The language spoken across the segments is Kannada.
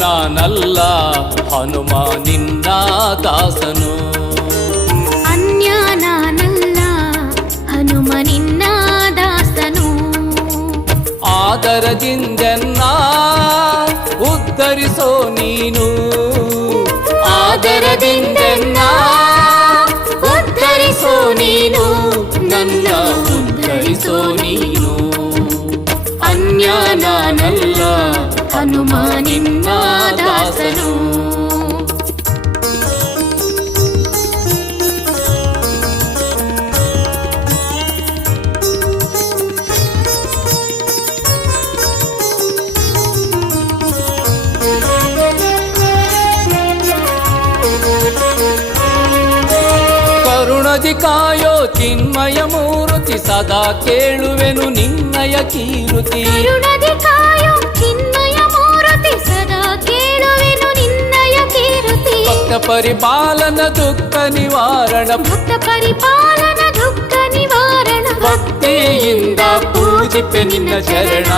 ನಾನಲ್ಲ ಹನುಮ ನಿನ್ನ ದಾಸನು. ಅನ್ಯ ನಾನಲ್ಲ ಹನುಮ ನಿನ್ನ ದಾಸನು. ಆದರದಿಂದೆನ್ನ ಉದ್ಧರಿಸೋ ನೀನು. ಆದರದಿಂದೆನ್ನ ಉದ್ಧರಿಸೋ ನೀನು. ನನ್ನ ಉದ್ಧರಿಸೋ ನೀನು. ಅನ್ಯ ನಾನಲ್ಲ ಹನುಮ ನಿನ್ನ ದಾಸನು. ಕರುಣದಿ ಕಾಯೋ ಚಿನ್ಮಯ ಮೂರುತಿ ಸದಾ ಕೇಳುವೆನು ನಿನ್ನಯ ಕೀರುತಿ. ಕರುಣದಿ ಕಾಯೋ ಚಿನ್ಮಯ ಮೂರುತಿ ಸದಾ ಕೇಳುವೆನು ನಿನ್ನಯ ಕೀರುತಿ. ಭಕ್ತ ಪರಿಪಾಲನ ದುಃಖ ನಿವಾರಣ. ಭಕ್ತ ಪರಿಪಾಲನ ದುಃಖ ನಿವಾರಣ. ಭಕ್ತಿಯಿಂದ ಪೂಜಿಪೆ ನಿನ್ನ ಚರಣ.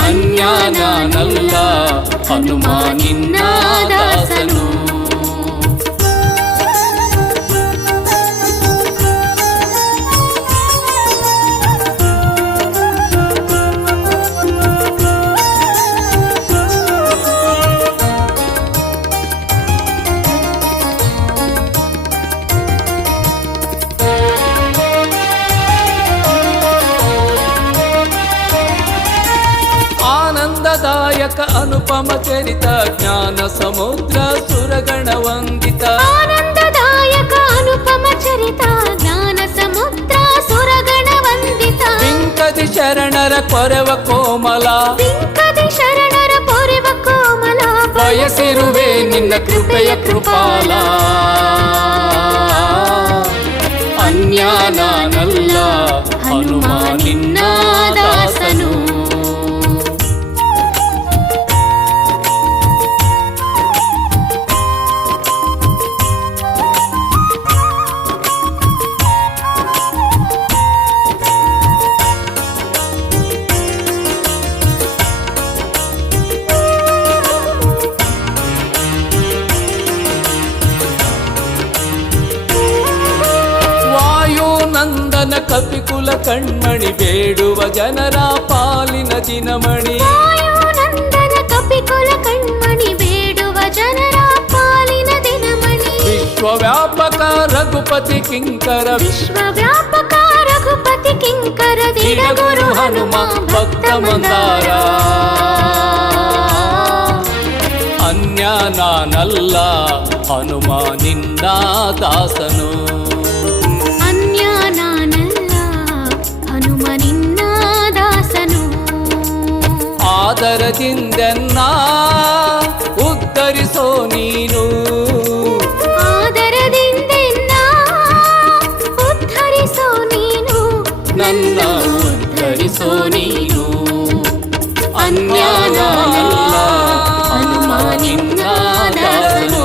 ಅನ್ಯ ನಾನಲ್ಲ ಹನುಮ ನಿನ್ನ ದಾಸನು. ಆನಂದದಾಯಕ ಅನುಪಮ ಚರಿತ ಜ್ಞಾನ ಸಮುದ್ರ ಸುರಗಣ ವಂದಿತ. ಆನಂದದಾಯಕ ಅನುಪಮ ಚರಿತ ಜ್ಞಾನ ಸಮುದ್ರ ಸುರಗಣ ವಂದಿತ. ಬಿಂಕದಿ ಶರಣರ ಕೊರೆವ ಕೋಮಲ. ಬಿಂಕದಿ ಶರಣರ ಪೊರೆವ ಕೋಮಲ. ಬಯಸಿರುವೆ ನಿನ್ನ ಕೃಪೆಯ ಕೃಪಾಲ. ಅನ್ಯ ನಾನಲ್ಲ ಹನುಮ ನಿನ್ನ ದಾಸನು. ನಂದನ ಕಪಿಕುಲ ಕಣ್ಮಣಿ ಬೇಡುವ ಜನರ ಪಾಲಿನ ದಿನಮಣಿ. ನಂದನ ಕಪಿಕುಲ ಕಣ್ಮಣಿ ಬೇಡುವ ಜನರ ಪಾಲಿನ ದಿನಮಣಿ. ವಿಶ್ವವ್ಯಾಪಕ ರಘುಪತಿ ಕಿಂಕರ. ವಿಶ್ವವ್ಯಾಪಕ ರಘುಪತಿ ಕಿಂಕರ. ದಿಡಗುರು ಹನುಮ ಭಕ್ತ ಮಂದಾರ. ಅನ್ಯ ನಾನಲ್ಲ ಹನುಮ ನಿನ್ನ ದಾಸನು. ಅನ್ಯ ನಾನಲ್ಲ ಹನುಮ ನಿನ್ನ ದಾಸನು. ಆದರದಿಂದೆನ್ನ ಉದ್ಧರಿಸೋ ನೀನು. ಆದರದಿಂದೆನ್ನ ಉದ್ಧರಿಸೋ ನೀನು. ನನ್ನ ಉದ್ಧರಿಸೋ ನೀನು. ಅನ್ಯ ನಾನಲ್ಲ ಹನುಮ ನಿನ್ನ ದಾಸನು.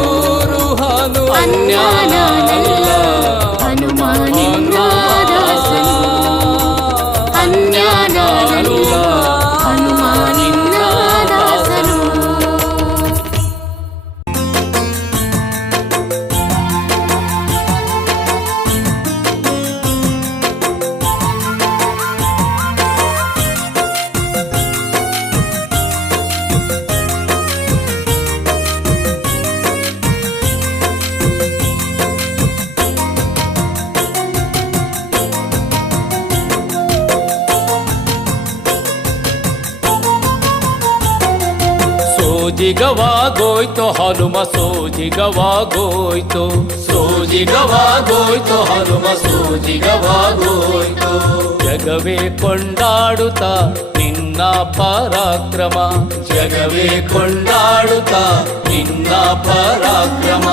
ಅನ್ಯ ನಾನಲ್ಲ ಹನುಮ ನಿನ್ನ ದಾಸನು. ಅನ್ಯ ನಾನಲ್ಲ ಹನುಮ ನಿನ್ನ ದಾಸನು. ಸೋಜಿಗವಾಗೋಯ್ತು ಹನುಮ ಸೋಜಿಗವಾಗೋಯ್ತು ಸೋಜಿಗವಾಗೋಯ್ತು ಹನುಮ ಸೋಜಿಗವಾಗೋಯ್ತು ಜಗವೇ ಕೊಂಡಾಡುತ್ತ ನಿನ್ನ ಪರಾಕ್ರಮ ಜಗವೇ ಕೊಂಡಾಡುತ್ತ ನಿನ್ನ ಪರಾಕ್ರಮ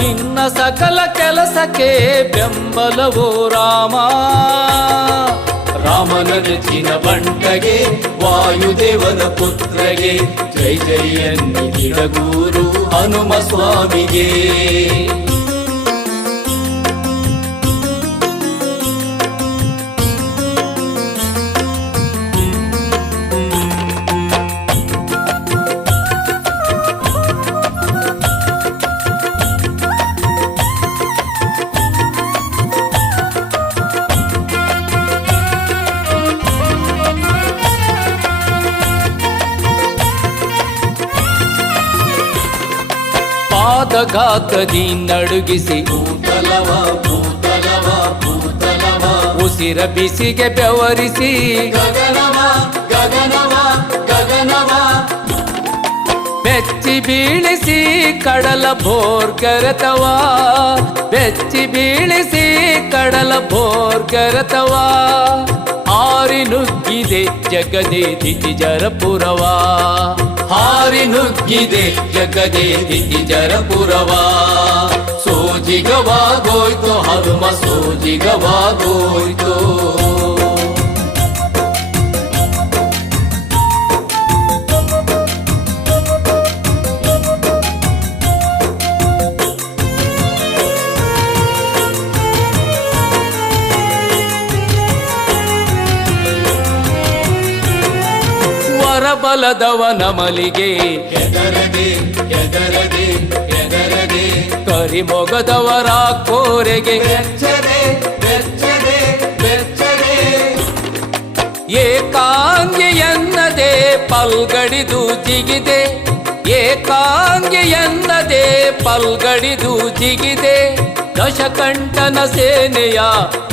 ನಿನ್ನ ಸಕಲ ಕೆಲಸಕ್ಕೆ ಬೆಂಬಲವೋ ರಾಮ ರಾಮನ ನೆಚ್ಚಿನ ಬಂಟಗೆ ವಾಯುದೇವನ ಪುತ್ರಗೆ ಜೈ ಜೈ ಎನ್ನಿಡಗೂರು ಹನುಮ ಸ್ವಾಮಿಗೆ ಪಾದಘಾತದಿ ನಡುಗಿಸಿ ಭೂತಲವ ಭೂತಲವ ಭೂತಲವ ಉಸಿರ ಬಿಸಿಗೆ ಬೆವರಿಸಿ ಗಗನವ ಗಗನವ ಗಗನವ ಬೆಚ್ಚಿ ಬೀಳಿಸಿ ಕಡಲ ಭೋರ್ಗರತವ ಬೆಚ್ಚಿ ಬೀಳಿಸಿ ಕಡಲ ಭೋರ್ಗರತವ ಹಾರಿ ನುಗ್ಗಿದೆ ಜಗದೇ ದಿತಿಜರಪುರವ ಹಾರಿ ನುಗ್ಗಿದೆ ಜಗದೇ ದಿತಿಜರಪುರವ ಸೋಜಿಗವಾಗೋಯ್ತು ಹನುಮ ಸೋಜಿಗವಾಗೋಯ್ತು ಬಲದವನ ಮಲಿಗೆ ಎದರದೆ ಎದರದೆ ಎದರದೆ ಕರಿಮೊಗದವರ ಕೋರೆಗೆ ಬೆಚ್ಚದೆ ಬೆಚ್ಚದೆ ಬೆಚ್ಚದೆ ಏಕಾಂಗಿಯನ್ನದೆ ಪಲ್ಗಡಿದು ಜಿಗಿದೆ ಏಕಾಂಗಿಯನ್ನದೆ ಪಲ್ಗಡಿದು ಜಿಗಿದೆ ದಶಕಂಠನ ಸೇನೆಯ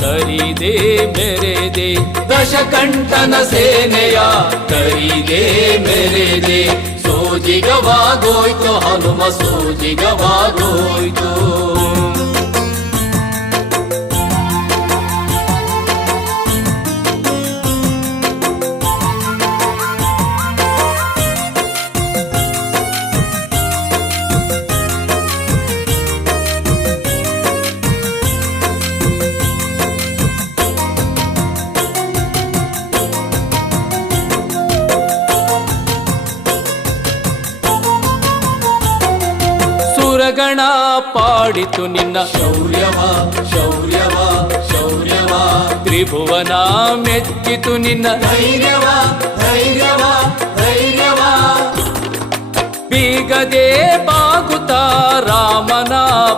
ಕರಿದೆ ಮೆರೆದೆ ದಶಕಂಠನ ಸೇನೆಯ ಕರಿದೆ ಮೆರೆದೆ ಸೋಜಿಗವಾಗೋಯ್ತು ಹನುಮ ಸೋಜಿಗವಾಗೋಯ್ತು ಗಣ ಪಾಡಿತು ನಿನ್ನ ಶೌರ್ಯವ ಶೌರ್ಯವ ಶೌರ್ಯವ ತ್ರಿಭುವನ ಮೆಚ್ಚಿತು ನಿನ್ನ ಧೈರ್ಯವ ಧೈರ್ಯವ ಧೈರ್ಯವ ಬೀಗದೆ ಬಾಗುತ್ತ ರಾಮನ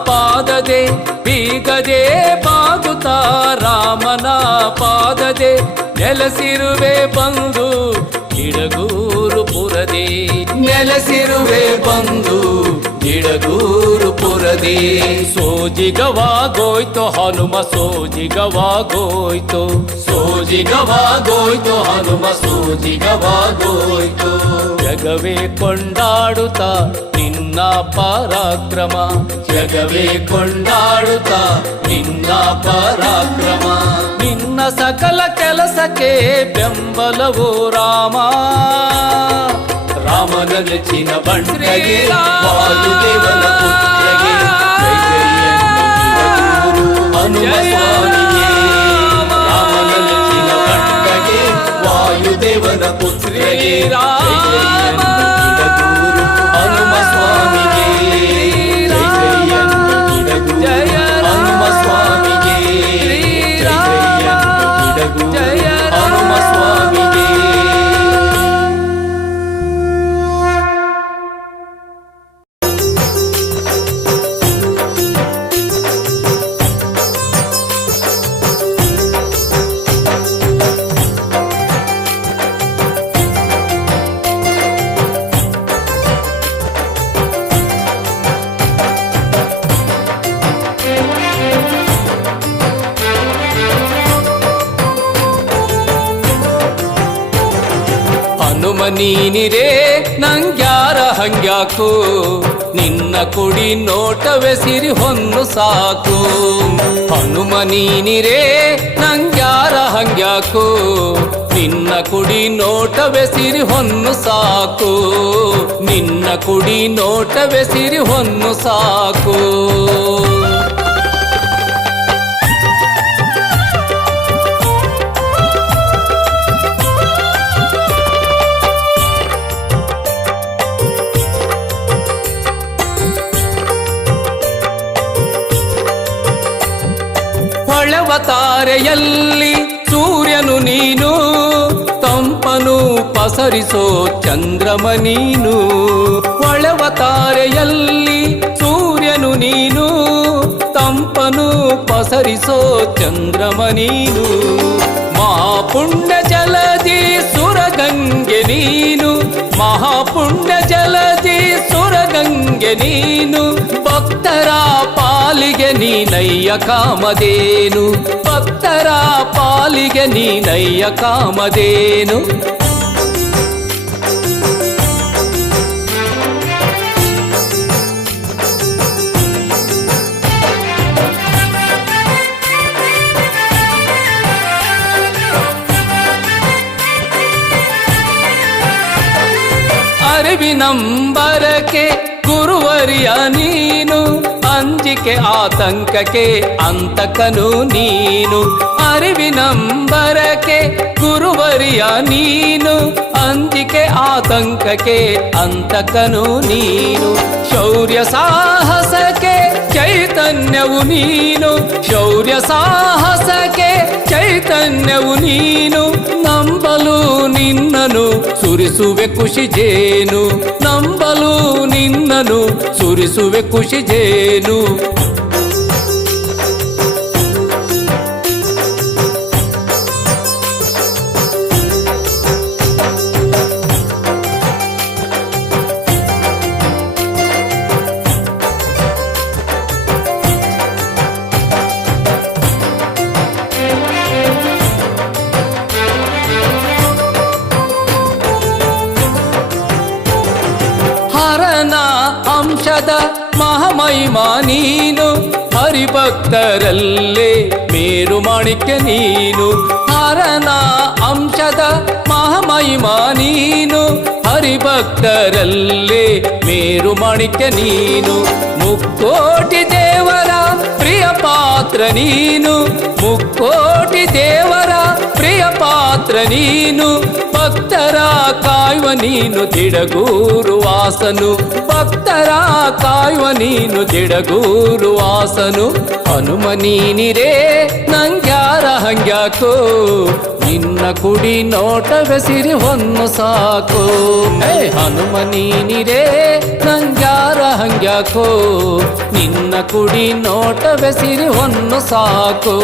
ಪಾದದೆ ಬೀಗದೆ ಬಾಗುತ್ತ ರಾಮನ ಪಾದದೆ ನೆಲೆಸಿರುವೆ ಬಂದು ಇಡಗೂರು ಪುರದೆ ನೆಲೆಸಿರುವೆ ಬಂದು ಇಡಗೂರು ಪುರದೆ ಸೋಜಿಗವಾಗೋಯ್ತು ಹನುಮ ಸೋಜಿಗವಾಗೋಯ್ತು ಸೋಜಿಗವಾಗೋಯ್ತು ಹನುಮ ಸೋಜಿಗವಾಗೋಯ್ತು ಜಗವೇ ಕೊಂಡಾಡುತ್ತ ನಿನ್ನ ಪರಾಕ್ರಮ ಜಗವೇ ಕೊಂಡಾಡುತ್ತ ನಿನ್ನ ಪರಾಕ್ರಮ ನಿನ್ನ ಸಕಲ ಕೆಲಸಕ್ಕೆ ಬೆಂಬಲವೋ ರಾಮ ರಾಮನ ನೆಚ್ಚಿನ ಬಂಟಗೆ ವಾಯುದೇವನ ಪುತ್ರಗೆ ಜೈ ಜೈ ಎನ್ನುತ್ತಿರಗೂರು ಹನುಮ ಸ್ವಾಮಿಗೆ ರಾಮನ ನೆಚ್ಚಿನ ಬಂಟಗೆ ವಾಯುದೇವನ ಪುತ್ರಗೆ ಜೈ ಜೈ ಎನ್ನುತ್ತಿರಗೂರು ಹನುಮ ಸ್ವಾಮಿಗೆ ಜೈ ಜೈ ಎನ್ನುತ್ತಿರಗೂರು ಹನುಮ ಸ್ವಾಮಿಗೆ ಜೈ ಜೈ ಎನ್ನುತ್ತಿರಗೂರು ಹನುಮ ಸ್ವಾಮಿಗೆ ಹನುಮ ನೀನಿರೇ ನಂಗ್ಯಾರ ಹಂಗ್ಯಾಕು ನಿನ್ನ ಕುಡಿ ನೋಟವೇ ಸಿರಿ ಹೊನ್ನು ಸಾಕು ಹನುಮ ನೀನಿರೇ ನಂಗ್ಯಾರ ಹಂಗ್ಯಾಕು ನಿನ್ನ ಕುಡಿ ನೋಟವೇ ಸಿರಿ ಹೊನ್ನು ಸಾಕು ನಿನ್ನ ಕುಡಿ ನೋಟವೇ ಸಿರಿ ಹೊನ್ನು ಸಾಕು ಹೊಳೆವ ತಾರೆಯಲ್ಲಿ ಸೂರ್ಯನು ನೀನು ತಂಪನು ಪಸರಿಸೋ ಚಂದ್ರಮ ನೀನು ಹೊಳೆವ ತಾರೆಯಲ್ಲಿ ಸೂರ್ಯನು ನೀನು ತಂಪನು ಪಸರಿಸೋ ಚಂದ್ರಮ ನೀನು ಮಹಾಪುಣ್ಯ ಜಲದಿ ಸುರಗಂಗೆ ನೀನು ಮಹಾಪುಣ್ಯ ಜಲದಿ ಸುರಗಂಗೆ ನೀನು ಭಕ್ತರ ಪಾಲಿಗೆ ನೀನಯ್ಯ ಕಾಮಧೇನು ಭಕ್ತರ ಪಾಲಿಗೆ ನೀನಯ್ಯ ಕಾಮಧೇನು ಅರಿವಿನಂಬರಕ್ಕೆ ಗುರುವರಿಯ ನೀನು ಅಂಜಿಕೆ ಆತಂಕಕ್ಕೆ ಅಂತಕನು ನೀನು ಅರಿವಿನಂಬರಕ್ಕೆ ಗುರುವರಿಯ ನೀನು ಅಂಜಿಕೆ ಆತಂಕಕ್ಕೆ ಅಂತಕನು ನೀನು ಶೌರ್ಯ ಸಾಹಸಕ್ಕೆ ಚೈತನ್ಯವು ನೀನು ಶೌರ್ಯ ಸಾಹಸಕ್ಕೆ ಚೈತನ್ಯವು ನೀನು ನಂಬಲು ನಿನ್ನನು ಸುರಿಸುವೆ ಖುಷಿ ಜೇನು ನಂಬಲು ನಿನ್ನನು ಸುರಿಸುವೆ ಖುಷಿ ಜೇನು ಹರನ ಅಂಶದ ಮಹಾಮಹಿಮಾ ನೀನು ಹರಿಭಕ್ತರಲ್ಲೇ ಮೇರು ಮಾಣಿಕ್ಯ ನೀನು ಹರನ ಅಂಶದ ಮಹಾಮಹಿಮಾ ನೀನು ಹರಿಭಕ್ತರಲ್ಲೇ ಮೇರು ಮಾಣಿಕ್ಯ ನೀನು ಮುಕ್ಕೋಟಿ ದೇವರ ಪ್ರಿಯ ಪಾತ್ರ ನೀನು ಮುಕ್ಕೋಟಿ ದೇವರ ಪ್ರಿಯ ಪಾತ್ರ ನೀನು ಭಕ್ತರ ಕಾಯುವ ನೀನು ದಿಡಗೂರು ವಾಸನು ಭಕ್ತರ ಕಾಯುವ ನೀನು ದಿಡಗೂರು ವಾಸನು ಹನುಮ ನೀನಿರೇ ನಂಗ್ಯಾರ ಹಂಗ್ಯಾಕೋ ನಿನ್ನ ಕುಡಿ ನೋಟವೇ ಸಿರಿ ಹೊನ್ನು ಸಾಕು ಹನುಮ ನೀನಿರೇ ನಂಗ್ಯಾರ ಹಂಗ್ಯಾಕೋ ನಿನ್ನ ಕುಡಿ ನೋಟವೇ ಸಿರಿ ಹೊನ್ನು ಸಾಕು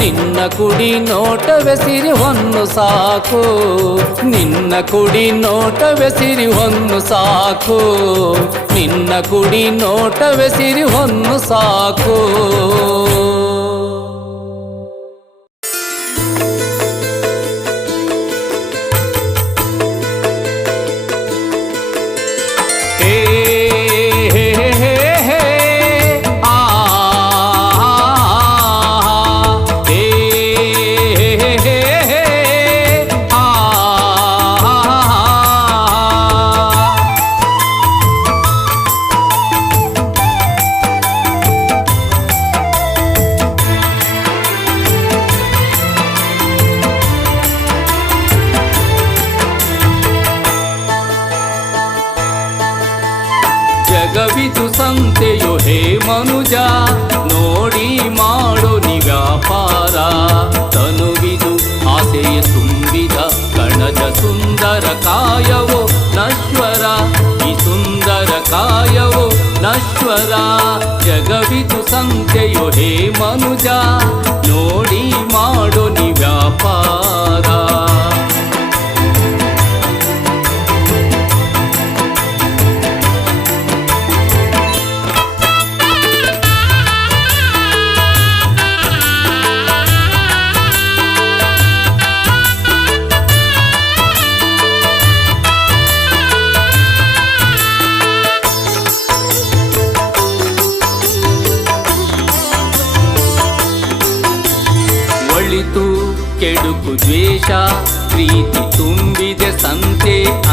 ನಿನ್ನ ಕುಡಿ ನೋಟವೇ ಸಿರಿ ಹೊನ್ನು ಸಾಕು ನಿನ್ನ ಕುಡಿ ನೋಟವೇ ಸಿರಿ ಹೊನ್ನು ಸಾಕು ನಿನ್ನ ಕುಡಿ ನೋಟವೇ ಸಿರಿ ಹೊನ್ನು ಸಾಕು ಜಗವಿದು ಸಂತೆಯು ಹೇ ಮನುಜ ನೋಡಿ ಮಾಡೋ ನಿ ವ್ಯಾಪಾರ ತನುವಿದು ಆಸೆಯ ತುಂಬಿದ ಕಣಜ ಸುಂದರ ಕಾಯವೋ ನಶ್ವರ ಈ ಸುಂದರ ಕಾಯವೋ ನಶ್ವರ ಜಗವಿದು ಸಂತೆಯು ಹೇ ಮನುಜ ನೋಡಿ ಮಾಡೋ ನಿ ವ್ಯಾಪಾರ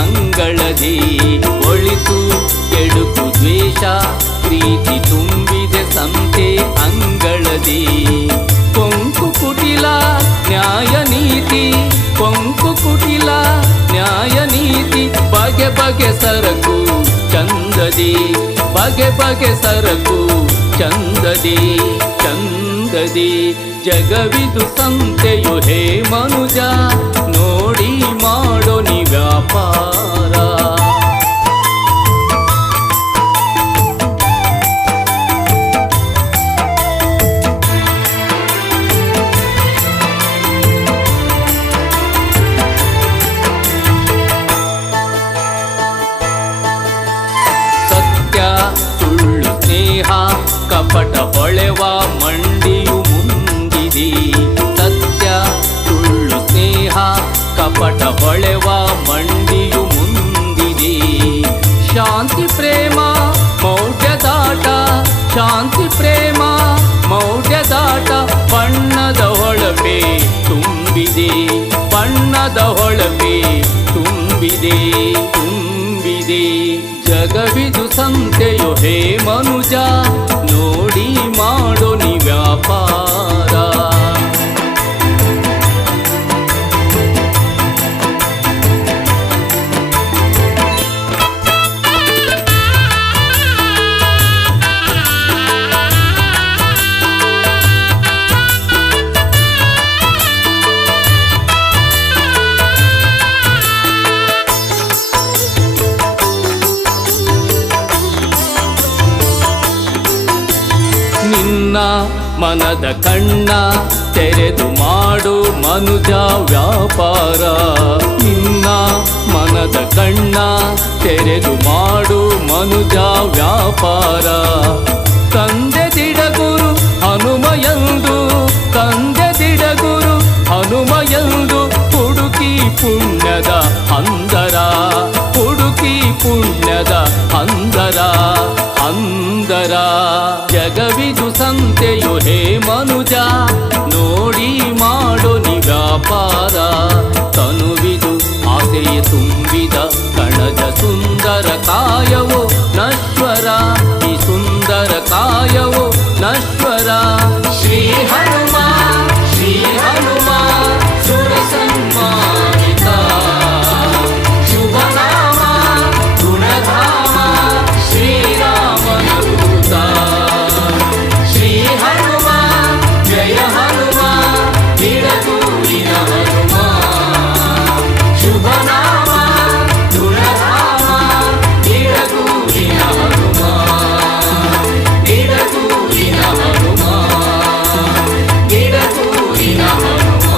ಅಂಗಳದಿ ಒಳಿತು ಕೆಡುಕು ದ್ವೇಷ ಪ್ರೀತಿ ತುಂಬಿದೆ ಸಂತೆ ಅಂಗಳದಿ ಕೊಂಕು ಕುಟಿಲ ನ್ಯಾಯ ನೀತಿ ಕೊಂಕು ಕುಟಿಲ ನ್ಯಾಯ ನೀತಿ ಬಗೆ ಬಗೆ ಸರಕು ಚಂದದಿ ಬಗೆ ಬಗೆ ಸರಕು ಚಂದದಿ ಚಂದದಿ ಜಗವಿದು ಸಂತೆಯು ಹೇ ಮನುಜ ನೋಡಿ ಮಾಡೋ ನಿ ವ್ಯಾಪಾರ ಕಪಟ ಹೊಳೆವ ಮಂಡಿಯು ಮುಂದಿದಿ ಸತ್ಯ ಸುಳ್ಳು ಸ್ನೇಹ ಕಪಟ ಹೊಳೆವ ಮಂಡಿಯು ಮುಂದಿದಿ ಶಾಂತಿ ಪ್ರೇಮ ಮೌಢ್ಯದಾಟ ಶಾಂತಿ ಪ್ರೇಮ ಮೌಢ್ಯದಾಟ ಬಣ್ಣದ ಹೊಳಪೆ ತುಂಬಿದೆ ಬಣ್ಣದ ಹೊಳಪೆ ತುಂಬಿದೆ ತುಂಬಿದೆ ಜಗವಿದು ಸಂತೆಯು ಹೇ ಮನುಜ ನೋಡಿ ಮಾಡೋ ನಿ ವ್ಯಾಪಾರ ನಿನ್ನ ಮನದ ಕಣ್ಣ ತೆರೆದು ಮಾಡು ಮನುಜ ವ್ಯಾಪಾರ ನಿನ್ನ ಮನದ ಕಣ್ಣ ತೆರೆದು ಮಾಡು ಮನುಜ ವ್ಯಾಪಾರ ತಂದೆ ದಿಡಗುರು ಹನುಮಯಂದು ತಂದೆ ದಿಡಗುರು ಹನುಮಯಂದು ಹುಡುಕಿ ಪುಣ್ಯದ ಅಂದರ ಹುಡುಕಿ ಪುಣ್ಯದ ಅಂದರ ಅಂದರ ಜಗವಿದು ಸಂತೆಯು ಹೇ ಮನುಜ ನೋಡಿ ಮಾಡೋ ನಿ ವ್ಯಾಪಾರ ತನುವಿದು ಆಸೆಯ ತುಂಬಿದ ಕಣಜ ಸುಂದರ ಕಾಯವು ನಶ್ವರ ಈ ಸುಂದರ ಕಾಯವು ನಶ್ವರ ಶ್ರೀ ಹನುಮ ಸುರ ಸನ್ಮಾನಿತ ಶುಭ ನಾಮ ಗುಣಧಾಮ ಶ್ರೀರಾಮನ ದೂತ ಶ್ರೀ ಹನುಮ ಜಯ ಹನುಮ ನಿಡದೂರಿನ ಹನುಮ ಶುಭ ನಾಮ ಗುಣಧಾಮ ನಿಡದೂರಿನ ಹನುಮ ನಿಡದೂರಿನ ಹನುಮ ನಿಡದೂರಿನ ಹನುಮ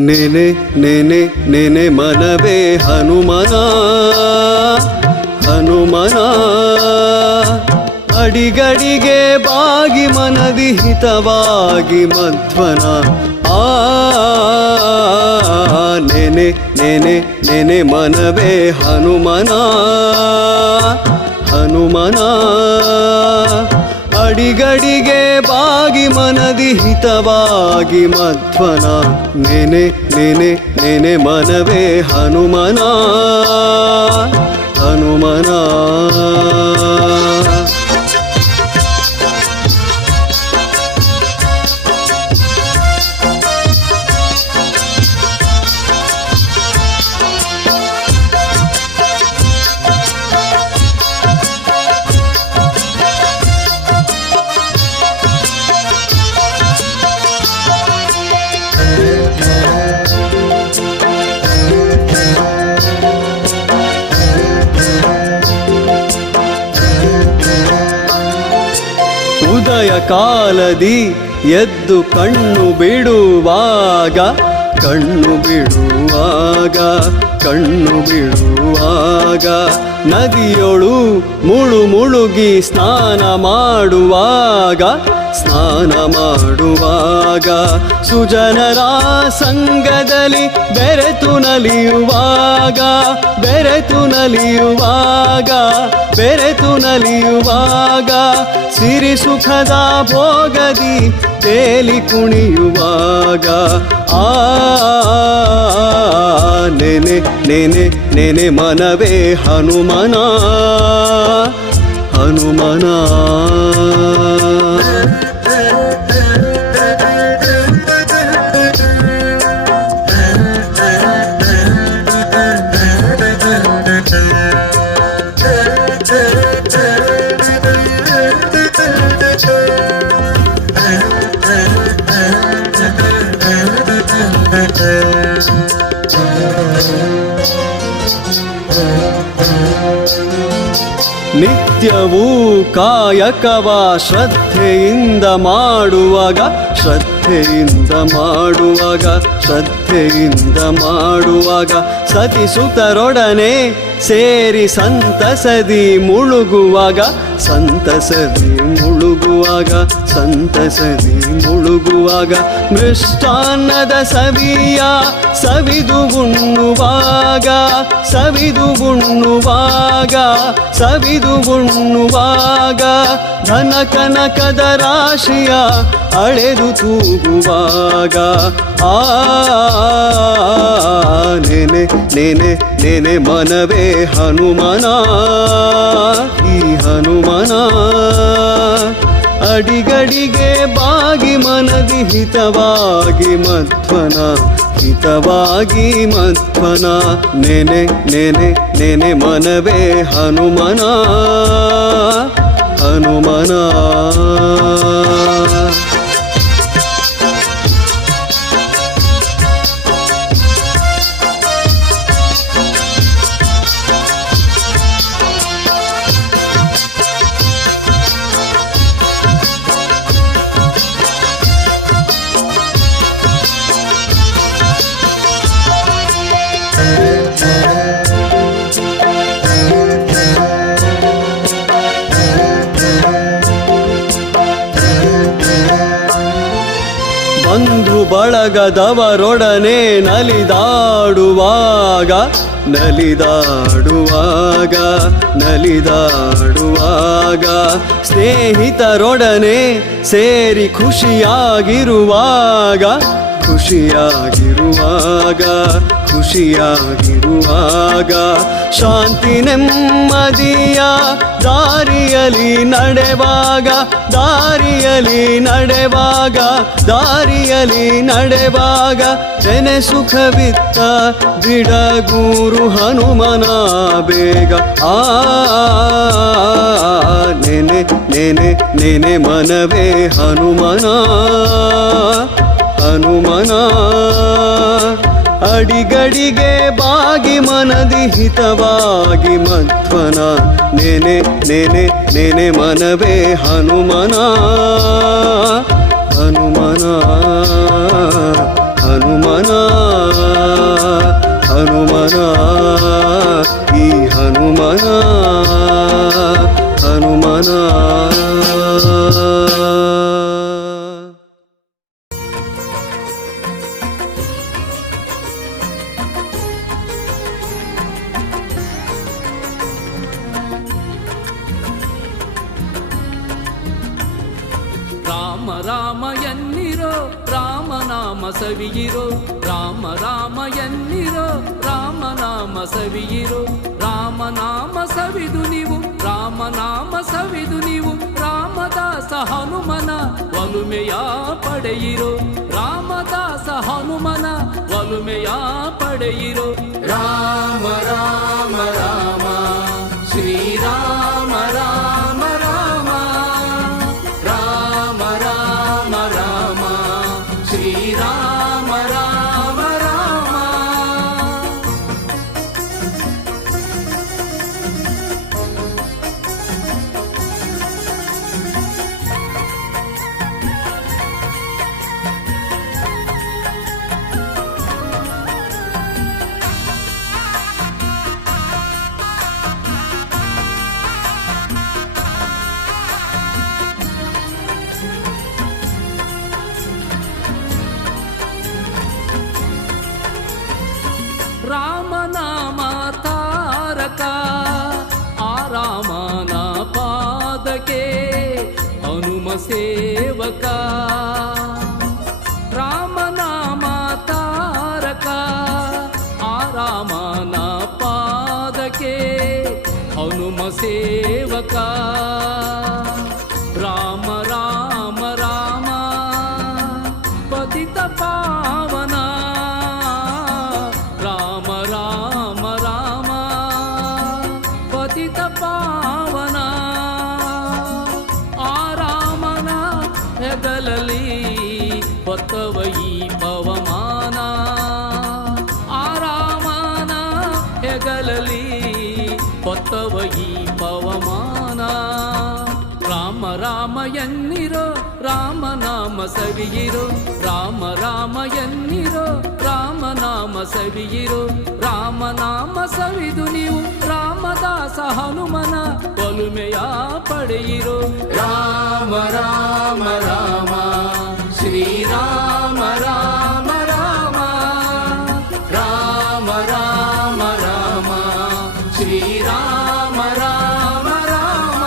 ನೆನೆ ನೆನೆ ನೆನೆ ಮನವೇ ಹನುಮನ ಹನುಮನ ಅಡಿಗಡಿಗೆ ಬಾಗಿ ಮನದಿ ಹಿತವಾಗಿ ಮಧ್ವನ ಆ ನೆನೆ ನೆನೆ ನೆನೆ ಮನವೇ ಹನುಮನ ಹನುಮನ ಅಡಿಗಡಿಗೆ ಬಾಗಿ ಮನದಿ ಹಿತವಾಗಿ ಮಧ್ವನ ನೆನೆ ನೆನೆ ನೆನೆ ಮನವೇ ಹನುಮನ ಹನುಮನ ಉದಯ ಕಾಲದಿ ಎದ್ದು ಕಣ್ಣು ಬಿಡುವಾಗ ಕಣ್ಣು ಬಿಡುವಾಗ ಕಣ್ಣು ಬಿಡುವಾಗ ನದಿಯೊಳು ಮುಳುಗಿ ಸ್ನಾನ ಮಾಡುವಾಗ ಸ್ನಾನ ಮಾಡುವಾಗ ಸುಜನರ ಸಂಗದಲ್ಲಿ ಬೆರೆತು ನಲಿಯುವಾಗ ಬೆರೆತು ನಲಿಯುವಾಗ ಬೆರೆತು ನಲಿಯುವಾಗ ಸಿರಿ ಸುಖದ ಭೋಗದಿ ತೇಲಿ ಕುಣಿಯುವಾಗ ಆ ನೆನೆ ನೆನೆ ನೆನೆ ಮನವೇ ಹನುಮನ ಹನುಮನ ನಿತ್ಯವೂ ಕಾಯಕವ ಶ್ರದ್ಧೆಯಿಂದ ಮಾಡುವಾಗ ಶ್ರದ್ಧೆಯಿಂದ ಮಾಡುವಾಗ ಶ್ರದ್ಧೆಯಿಂದ ಮಾಡುವಾಗ ಸತಿಸುತರೊಡನೆ ಸೇರಿ ಸಂತಸದಿ ಮುಳುಗುವಾಗ ಸಂತಸದಿ ಮುಳುಗುವಾಗ ಸಂತಸದಿ ಮುಳುಗುವಾಗ ಮೃಷ್ಟಾನ್ನದ ಸವಿಯ ಸವಿದು ಉಣ್ಣುವಾಗ ಸವಿದು ಉಣ್ಣುವಾಗ ಸವಿದು ಉಣ್ಣುವಾಗ ಧನ ಕನಕದ ರಾಶಿಯ ಅಳೆದು ತೂಗುವಾಗ ಆ ನೆನೆ ನೆನೆ ನೆನೆ ಮನವೇ ಹನುಮನ ಈ ಹನುಮನ ಅಡಿಗಡಿಗೆ ಬಾಗಿ ಮನದಿ ಹಿತವಾಗಿ ಮಧ್ವನ ಹಿತವಾಗಿ ಮಧ್ವನ ನೆನೆ ನೆನೆ ನೆನೆ ಮನವೇ ಹನುಮನ ಹನುಮನ ಬಂಧು ಬಳಗದವರೊಡನೆ ನಲಿದಾಡುವಾಗ ನಲಿದಾಡುವಾಗ ನಲಿದಾಡುವಾಗ ಸ್ನೇಹಿತರೊಡನೆ ಸೇರಿ ಖುಷಿಯಾಗಿರುವಾಗ ಖುಷಿಯಾಗಿರುವಾಗ ಖುಷಿಯಾಗಿರುವಾಗ ಶಾಂತಿ ನೆಮ್ಮದಿಯ ದಾರಿಯಲಿ ನಡೆವಾಗ ದಾರಿಯಲಿ ನಡೆವಾಗ ದಾರಿಯಲಿ ನಡೆವಾಗ ತೆನೆ ಸುಖವಿತ್ತ ಬಿಡಗೂರು ಹನುಮನ ಬೇಗ ಆ ನೆನೆ ನೆನೆ ನೆನೆ ಮನವೇ ಹನುಮನ ಹನುಮನ ಅಡಿಗಡಿಗೆ ಬಾಗಿ ಮನದಿ ಹಿತವಾಗಿ ಮಧ್ವನ ನೆನೆ ನೆನೆ ನೆನೆ ಮನವೇ ಹನುಮನ ಹನುಮನ ಹನುಮನ ಹನುಮನ ಈ ಹನುಮನ ಹನುಮನ ರಾಮ ರಾಮ ಎನ್ನಿರೋ ರಾಮನಾಮ ಸವಿಯಿರೋ ರಾಮ ರಾಮ ಎನ್ನಿರೋ ರಾಮನಾಮ ಸವಿಯಿರೋ ರಾಮನಾಮ ಸವಿದು ನೀವು ರಾಮನಾಮ ಸವಿದು ನೀವು ರಾಮದಾಸ ಹನುಮನ ಒಲುಮೆಯ ಪಡೆಯಿರೋ ರಾಮದಾಸ ಹನುಮನ ಒಲುಮೆಯ ಪಡೆಯಿರೋ ರಾಮ ರಾಮ ರಾಮ ಶ್ರೀರಾಮ ರಾಮ ರಾಮ ರಾಮ ರಾಮ ರಾಮ ಶ್ರೀರಾಮ ರಾಮ ರಾಮ ಪಾದಕ್ಕೆ ಹನುಮ ಸೇವಕ ರಾಮನಾಮ ತಾರಕ ಆ ರಾಮನ ಪಾದಕ್ಕೆ ಹನುಮ ಸೇವಕ ರಾಮ ರಾಮ ರಾಮ ಪತಿತ ಪಾವನ ರಾಮ ರಾಮ ರಾಮ ಪತಿತ ಪಾವನ ಆ ರಾಮನ ಹೆಗಲಲ್ಲಿ ಹೊತ್ತವ ಈ ಪವಮಾನ ಆ ರಾಮನ ಹೆಗಲಲ್ಲಿ ಹೊತ್ತವ ಈ ಪವಮಾನ ರಾಮ ರಾಮ ಎನ್ನಿರೋ ರಾಮನಾಮ ಸವಿಯಿರೋ ರಾಮ ರಾಮ ಎನ್ನಿರೋ ರಾಮನಾಮ ಸವಿಯಿರೋ ರಾಮನಾಮ ಸವಿದು ನೀವು ರಾಮದಾಸ ಹನುಮನ ಒಲುಮೆಯ ಪಡೆಯಿರೋ ರಾಮ ರಾಮ ರಾಮ ಶ್ರೀರಾಮ ರಾಮ ರಾಮ ರಾಮ ರಾಮ ರಾಮ ಶ್ರೀರಾಮ ರಾಮ ರಾಮ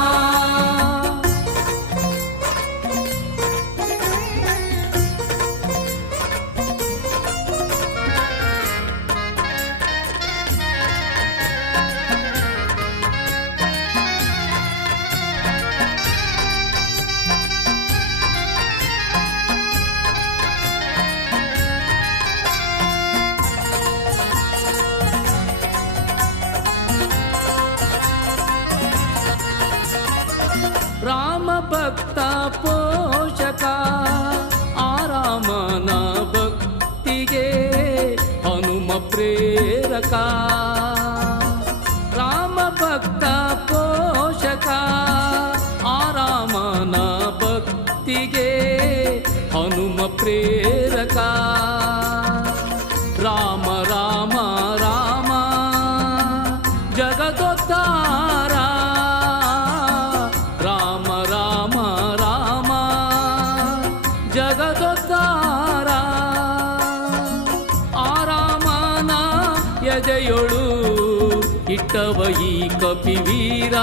ರಾಮ ಭಕ್ತ ಪೋಷಕ ಆ ರಾಮನ ಭಕ್ತಿಗೆ ಹನುಮ ಪ್ರೇರಕ ರಾಮ ಭಕ್ತ ಪೋಷಕ ಆ ರಾಮನ ಭಕ್ತಿಗೆ ಹನುಮ ಪ್ರೇರಕ ರಾಮ ರಾಮ ರಾಮ ಜಗದೋದ್ಧಾರ ರಾಮ ರಾಮ ರಾಮ ಜಗದೋದ್ಧಾರ ಆ ರಾಮನ ಎದೆಯೊಳು ಇಟ್ಟವ ಈ ಕಪಿವೀರ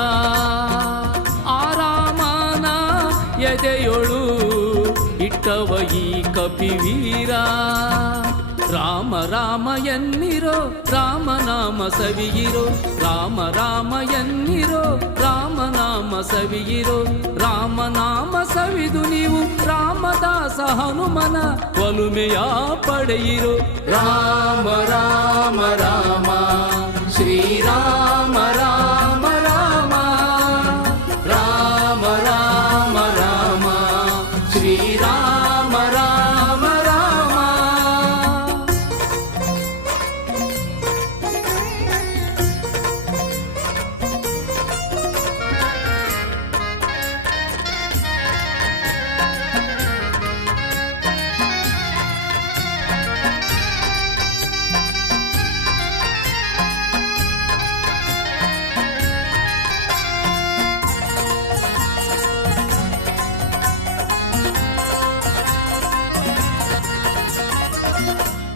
ಆ ರಾಮನ ಎದೆಯೊಳು ಇಟ್ಟವ ಈ ಕಪಿವೀರ ರಾಮ ರಾಮ ಎನ್ನಿರೋ ರಾಮನಾಮ ಸವಿಯಿರೋ ರಾಮ ರಾಮ ಎನ್ನಿರೋ ರಾಮನಾಮ ಸವಿಯಿರೋ ರಾಮನಾಮ ಸವಿದು ನೀವು ರಾಮದಾಸ ಹನುಮನ ಒಲುಮೆಯ ಪಡೆಯಿರೋ ರಾಮ ರಾಮ ರಾಮ ಶ್ರೀರಾಮ ರಾಮ ರಾಮ ರಾಮ ರಾಮ ರಾಮ ಶ್ರೀರಾಮ ರಾಮ ರಾಮ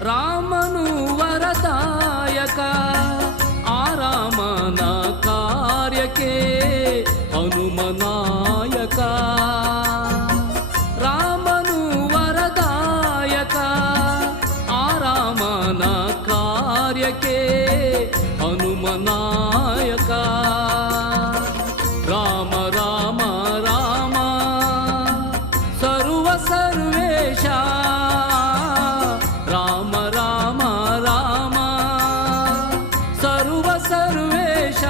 ರಾಮನು ವರದಾಯಕ ಆ ರಾಮನ ಕಾರ್ಯಕ್ಕೆ ಹನುಮನಾಯಕ ರಾಮನು ವರದಾಯಕ ಆ ರಾಮನ ಕಾರ್ಯಕ್ಕೆ ಹನುಮನಾಯಕ ರಾಮ ರಾಮ ರಾಮ ಸರ್ವ ಸರ್ವೇಶ ರಾಮ ರಾಮ ರಾಮ ಸರ್ವ ಸರ್ವೇಶ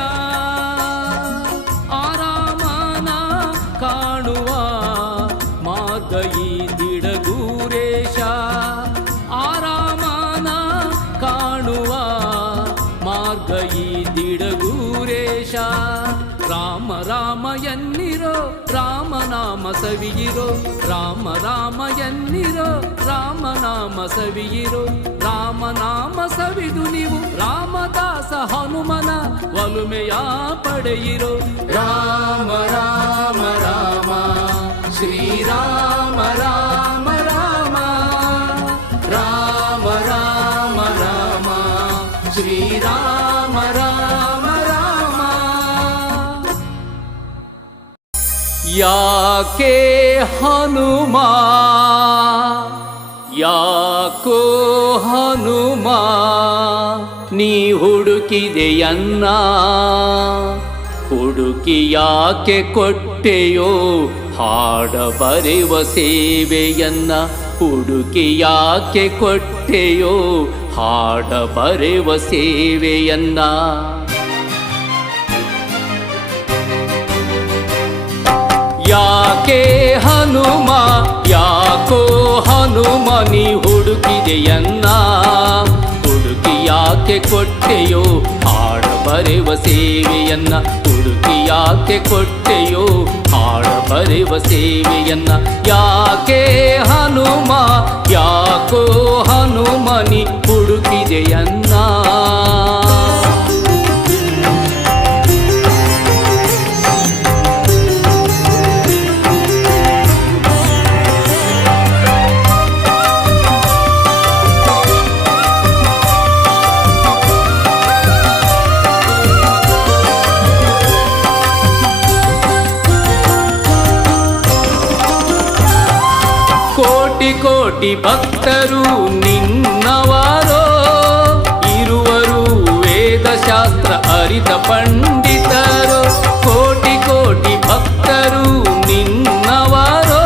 ಆ ರಾಮನ ಕಾಣುವ ಮಾರ್ಗ ಈ ದಿಡಗೂರೇಶ ಆ ರಾಮನ ಕಾಣುವ ಮಾರ್ಗ ಈ ದಿಡಗೂರೇಶ ರಾಮ ರಾಮ ಎನ್ನಿರೋ ರಾಮನಾಮ ಸವಿಯಿರೋ ರಾಮ ರಾಮ ಎನ್ನಿರೋ ರಾಮನಾಮ ಸವಿಯಿರೋ ರಾಮನಾಮ ಸವಿದು ನೀವು ರಾಮದಾಸ ಹನುಮನ ಒಲುಮೆಯ ಪಡೆಯಿರೋ ರಾಮ ರಾಮ ರಾಮ ಶ್ರೀರಾಮ ರಾಮ ರಾಮ ರಾಮ ರಾಮ ರಾಮ ಶ್ರೀರಾಮ ರಾಮ ರಾಮ ಯಾಕೆ ಹನುಮ ಯಾಕೋ ಹನುಮ ನೀ ಹುಡುಕಿದೆಯನ್ನ ಹುಡುಕಿ ಯಾಕೆ ಕೊಟ್ಟೆಯೋ ಹಾಡ ಬರೆಯುವ ಸೇವೆಯನ್ನ ಹುಡುಕಿ ಯಾಕೆ ಕೊಟ್ಟೆಯೋ ಹಾಡ ಬರೆಯುವ ಸೇವೆಯನ್ನ ಯಾಕೆ ಹನುಮ ಯಾಕೋ ಹನುಮ ನೀ ಹುಡುಕಿದೆಯನ್ನ ಹುಡುಕಿ ಯಾಕೆ ಕೊಟ್ಟೆಯೋ ಹಾಡ ಬರೆಯುವ ಸೇವೆಯನ್ನ ಹುಡುಕಿ ಯಾಕೆ ಕೊಟ್ಟೆಯೋ ಹಾಡ ಬರೆಯುವ ಸೇವೆಯನ್ನ ಯಾಕೆ ಹನುಮ ಯಾಕೋ ಹನುಮ ನೀ ಹುಡುಕಿದೆಯನ್ನ ಕೋಟಿ ಕೋಟಿ ಭಕ್ತರು ನಿನ್ನವರೋ ಇರುವರು ವೇದಶಾಸ್ತ್ರ ಅರಿತ ಪಂಡಿತರು ಕೋಟಿ ಕೋಟಿ ಭಕ್ತರು ನಿನ್ನವರೋ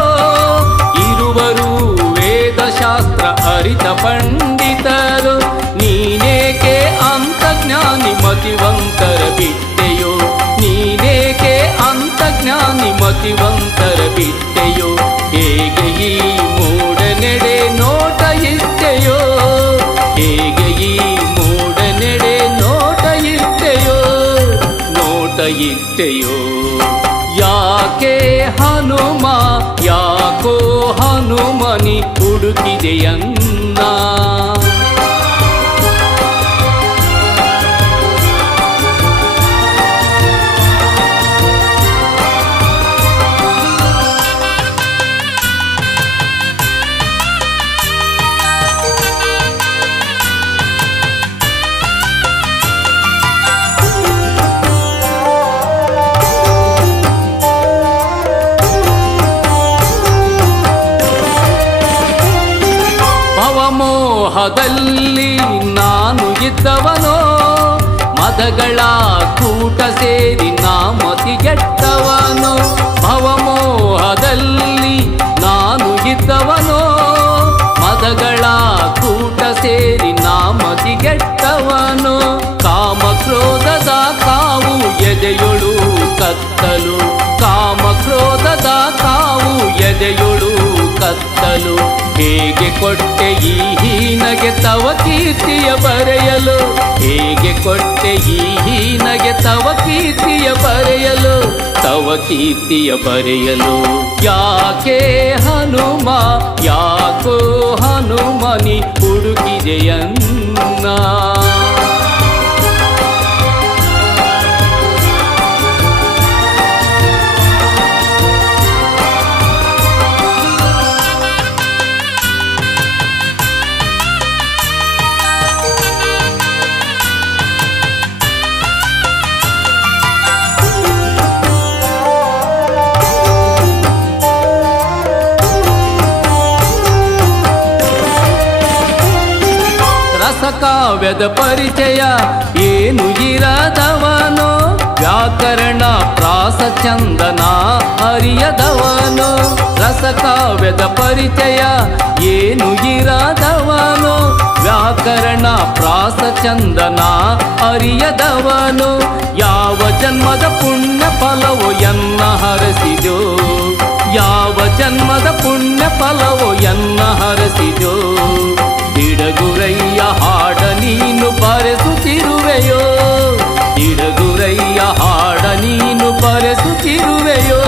ಇರುವರು ವೇದಶಾಸ್ತ್ರ ಅರಿತ ಪಂಡಿತರು ನೀನೇಕೆ ಅಂತಜ್ಞಾನಿ ಮತಿವಂತರ ಬಿಟ್ಟೆಯೋ ನೀನೇಕೆ ಅಂತಜ್ಞಾನಿ ಮತಿವಂತರ ಬಿಟ್ಟೆಯೋ ಹೇಗೆ ಈ ಮೂಢನೆಡೆ ನೋಟ ಇಟ್ಟೆಯೋ ಹೇಗೆ ಈ ಮೂಢನೆಡೆ ನೋಟ ಇಟ್ಟೆಯೋ ನೋಟ ಇಟ್ಟೆಯೋ ಯಾಕೆ ಹನುಮ ಯಾಕೋ ಹನುಮನಿ ಹುಡುಕಿದೆಯನ್ನ ಮೋಹದಲ್ಲಿ ನಾನು ಇದ್ದವನೋ ಮದಗಳ ಕೂಟ ಸೇರಿ ನಾ ಮತಿಗೆಟ್ಟವನೋ ಭವಮೋಹದಲ್ಲಿ ನಾನು ಇದ್ದವನೋ ಮದಗಳ ಕೂಟ ಸೇರಿ ನಾ ಮತಿಗೆಟ್ಟವನೋ ಕಾಮ ಕ್ರೋಧದ ಕಾವು ಎದೆಯೊಳು ಕತ್ತಲು ಕಾಮ ಕ್ರೋಧದ ಕಾವು ಎದೆಯೊಳು ಕತ್ತಲು ಹೇಗೆ ಕೊಟ್ಟೆ ಈ ಹೀನಗೆ ತವ ಕೀರ್ತಿಯ ಬರೆಯಲು ಹೇಗೆ ಕೊಟ್ಟೆ ಈ ಹೀನಗೆ ತವ ಕೀರ್ತಿಯ ಬರೆಯಲು ತವ ಕೀರ್ತಿಯ ಬರೆಯಲು ಯಾಕೆ ಹನುಮ ಯಾಕೋ ಹನುಮನಿ ಹುಡುಕಿದೆಯನ್ನ ರಸಕಾವ್ಯದ ಪರಿಚಯ ಏನು ಇರದವನೋ ವ್ಯಾಕರಣ ಪ್ರಾಸ ಚಂದನ ಅರಿಯದವನೋ ರಸಕಾವ್ಯದ ಪರಿಚಯ ಏನು ಇರದವನೋ ವ್ಯಾಕರಣ ಪ್ರಾಸ ಚಂದನ ಅರಿಯದವನು ಯಾವ ಜನ್ಮದ ಪುಣ್ಯ ಫಲವೋ ಎನ್ನ ಹರಸಿದೋ ಯಾವ ಜನ್ಮದ ಪುಣ್ಯ ಫಲವೋ ಎನ್ನ ಹರಸಿದೋ ಇಡಗುರಯ್ಯ ಹಾಡ ನೀನು ಬರೆಸುತ್ತಿರುವೆಯೋ ಇಡಗುರಯ್ಯ ಹಾಡ ನೀನು ಬರೆಸುತ್ತಿರುವೆಯೋ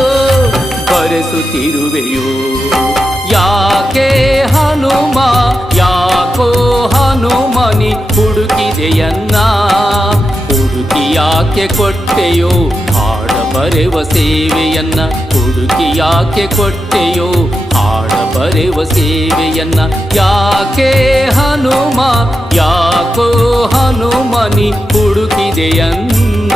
ಬರೆಸುತ್ತಿರುವೆಯೋ ಯಾಕೆ ಹನುಮ ಯಾಕೋ ಹನುಮನಿ ಹುಡುಕಿದೆಯನ್ನ ಹುಡುಕಿ ಯಾಕೆ ಕೊಟ್ಟೆಯೋ ಹಾಡ ಬರೆಯುವ ಸೇವೆಯನ್ನ ಹುಡುಕಿ ಯಾಕೆ ಕೊಟ್ಟೆಯೋ ಹಾಡ ಬರೆಯುವ ಸೇವೆಯನ್ನ ಯಾಕೆ ಹನುಮ ಯಾಕೋ ಹನುಮನಿ ಹುಡುಕಿದೆಯನ್ನ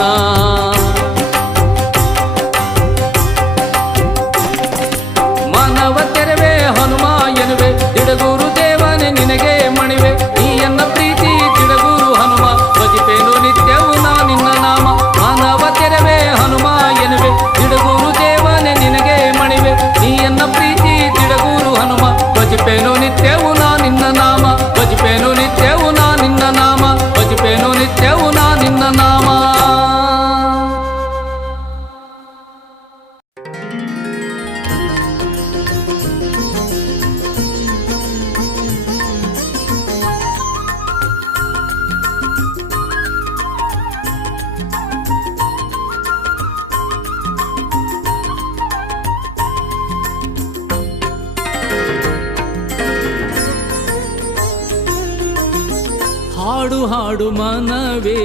ಹಾಡು ಹಾಡು ಮನವೇ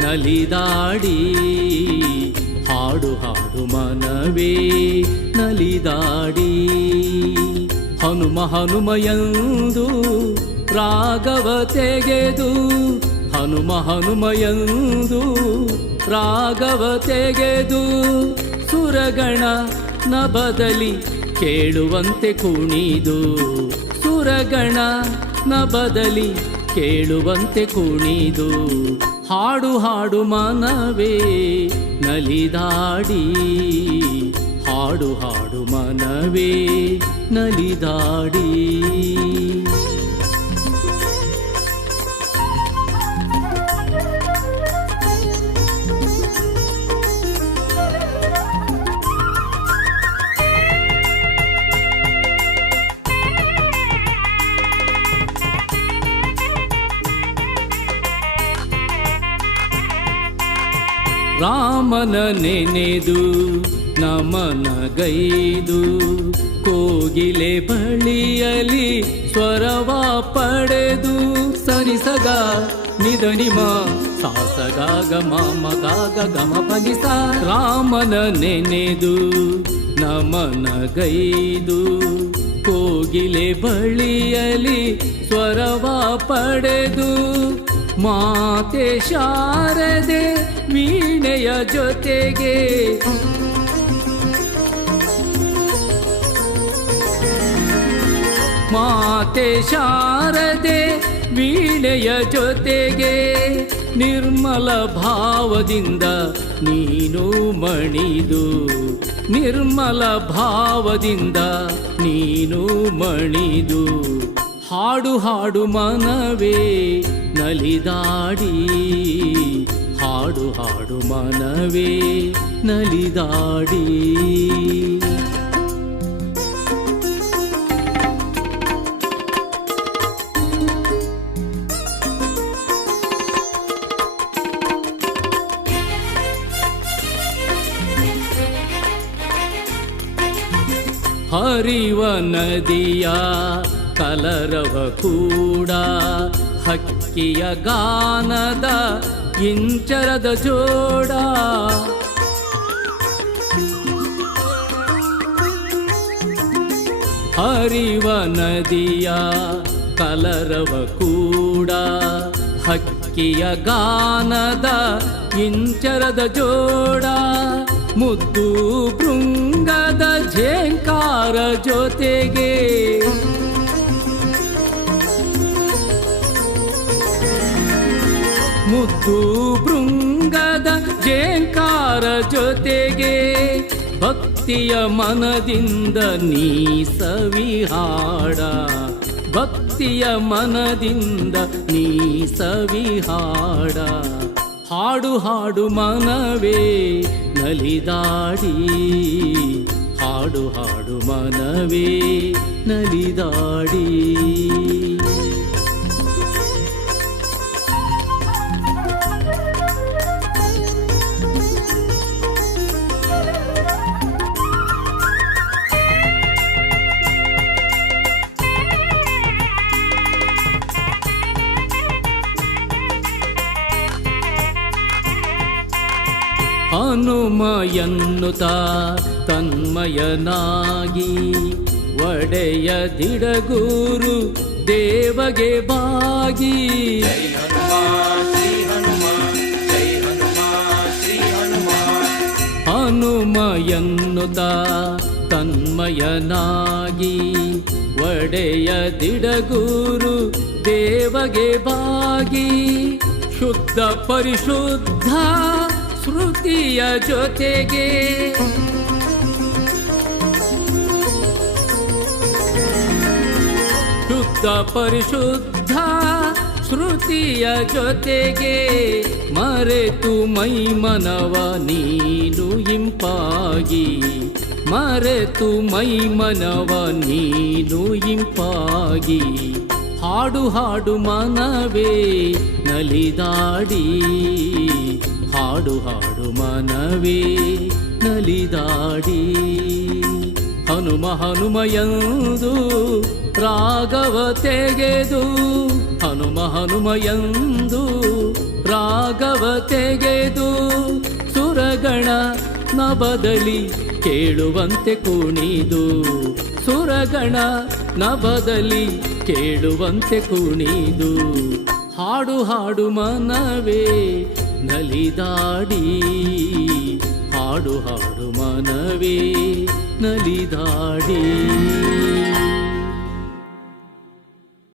ನಲಿದಾಡಿ ಹಾಡು ಹಾಡು ಮನವೇ ನಲಿದಾಡಿ ಹನುಮ ಹನುಮ ಎಂದು ರಾಗವ ತೆಗೆದು ಹನುಮ ಹನುಮ ಎಂದು ರಾಗವ ತೆಗೆದು ಸುರಗಣ ನ ಬದಲಿ ಕೇಳುವಂತೆ ಕುಣಿದು ಸುರಗಣ ನ ಬದಲಿ ಕೇಳುವಂತೆ ಕುಣಿದು ಹಾಡು ಹಾಡು ಮನವೇ ನಲಿದಾಡಿ ಹಾಡು ಹಾಡು ಮನವೇ ನಲಿದಾಡಿ ರಾಮನ ನೆನೆದು ನಮನಗೈದು ಕೋಗಿಲೆ ಬಳಿಯಲಿ ಸ್ವರವ ಪಡೆದು ಸರಿಸಗ ನಿಧನಿಮ ಸಾಸಗಾಗ ಮಗಾಗ ಗಮ ಪನಿಸ ರಾಮನ ನೆನೆದು ನಮನಗೈದು ಕೋಗಿಲೆ ಬಳಿಯಲಿ ಸ್ವರವ ಪಡೆದು ಮಾತೆ ಶಾರದೆ ವೀಣೆಯ ಜೊತೆಗೆ ಮಾತೆ ಶಾರದೆ ವೀಣೆಯ ಜೊತೆಗೆ ನಿರ್ಮಲ ಭಾವದಿಂದ ನೀನು ಮಣಿದು ನಿರ್ಮಲ ಭಾವದಿಂದ ನೀನು ಮಣಿದು ಹಾಡು ಹಾಡು ಮನವೇ ನಲಿದಾಡಿ ಹಾಡು ಹಾಡು ಮನವೇ ನಲಿದಾಡಿ ಹರಿವ ನದಿಯ ಕಲರವ ಕೂಡ ಹಕ್ಕಿಯ ಗಾನದ ಇಂಚರದ ಜೋಡ ಹರಿವ ನದಿಯ ಕಲರವ ಕೂಡ ಹಕ್ಕಿಯ ಗಾನದ ಇಂಚರದ ಜೋಡ ಮುದ್ದು ಭೃಂಗದ ಝೇಂಕಾರ ಜೊತೆಗೆ ಮುದ್ದು ಭೃಂಗದ ಝೇಂಕಾರ ಜೊತೆಗೆ ಭಕ್ತಿಯ ಮನದಿಂದ ನೀ ಸವಿಹಾಡ ಭಕ್ತಿಯ ಮನದಿಂದ ನೀ ಸವಿಹಾಡ ಹಾಡು ಹಾಡು ಮನವೇ ನಲಿದಾಡಿ ಹಾಡು ಹಾಡು ಮನವೇ ನಲಿದಾಡಿ ಹನುಮ ಎನ್ನುತ್ತ ತನ್ಮಯನಾಗಿ ಒಡೆಯ ದಿಡಗೂರು ದೇವಗೆ ಬಾಗಿ ಹನುಮ ಎನ್ನುತ್ತ ತನ್ಮಯನಾಗಿ ಒಡೆಯ ದಿಡಗೂರು ದೇವಗೆ ಬಾಗಿ ಶುದ್ಧ ಪರಿಶುದ್ಧ ಶ್ರುತಿಯ ಜೊತೆಗೆ ಶುದ್ಧ ಪರಿಶುದ್ಧ ಶ್ರುತಿಯ ಜೊತೆಗೆ ಮರೆತು ಮೈಮನವ ನೀನು ಇಂಪಾಗಿ ಮರೆತು ಮೈಮನವ ನೀನು ಇಂಪಾಗಿ ಹಾಡು ಹಾಡು ಮನವೇ ನಲಿದಾಡಿ ಹಾಡು ಹಾಡು ಮನವೇ ನಲಿದಾಡಿ ಹನುಮ ಹನುಮ ಎಂದು ರಾಗವ ತೆಗೆದು ಹನುಮ ಹನುಮ ಎಂದು ರಾಗವ ತೆಗೆದು ಸುರಗಣ ನಭದಲ್ಲಿ ಕೇಳುವಂತೆ ಕುಣಿದು ಸುರಗಣ ನಭದಲ್ಲಿ ಕೇಳುವಂತೆ ಕುಣಿದು ಹಾಡು ಹಾಡು ಮನವೇ ನಲಿದಾಡಿ ಹಾಡು ಹಾಡು ಮನವೇ ನಲಿದಾಡಿ